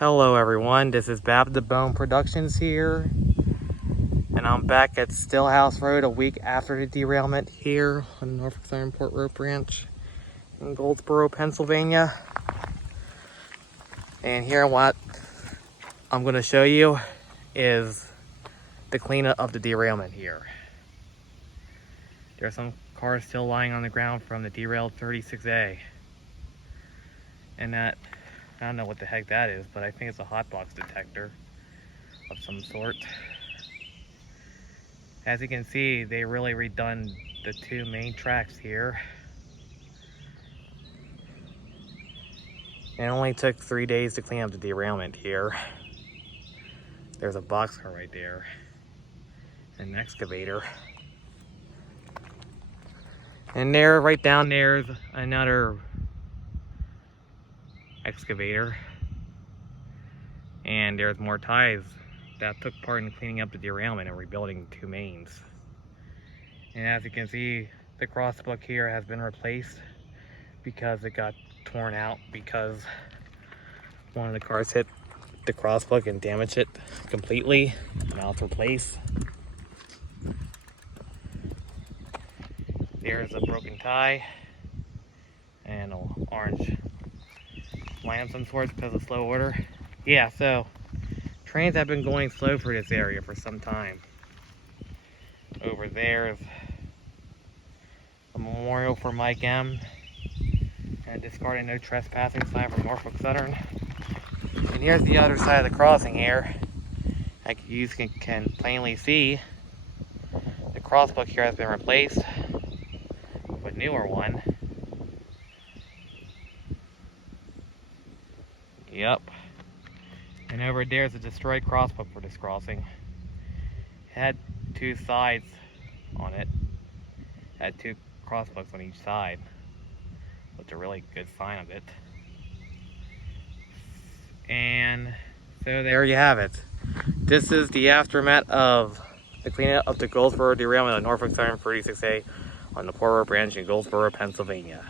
Hello everyone, this is Bab the Bone Productions here, and I'm back at Stillhouse Road a week after the derailment here on Norfolk Southern Port Rope Ranch in Goldsboro, Pennsylvania. And here what I'm going to show you is the cleanup of the derailment here. There are some cars still lying on the ground from the derailed 36A. And that, I don't know what the heck that is, but I think it's a hotbox detector of some sort. As you can see, they really redone the two main tracks here. It only took 3 days to clean up the derailment here. There's a boxcar right there, an excavator. And there, right down there's another excavator. And there's more ties that took part in cleaning up the derailment and rebuilding the two mains. And as you can see, the crosswalk here has been replaced because it got torn out because one of the cars hit the crosswalk and damaged it completely. Now it's replaced. There's a broken tie and an orange lamp of some sorts because of slow order. Yeah, so trains have been going slow for this area for some time. Over there is a memorial for Mike M. and discarding no trespassing sign from Norfolk Southern. And here's the other side of the crossing here. Like you can plainly see, the crosswalk here has been replaced with a newer one. Yep. And over there is a destroyed crosswalk for this crossing. It had two sides on it. It had two crosswalks on each side. That's a really good sign of it. And so there you have it. This is the aftermath of the cleanup of the Goldsboro derailment of Norfolk Southern 36A on the Port Rope Ranch in Goldsboro, Pennsylvania.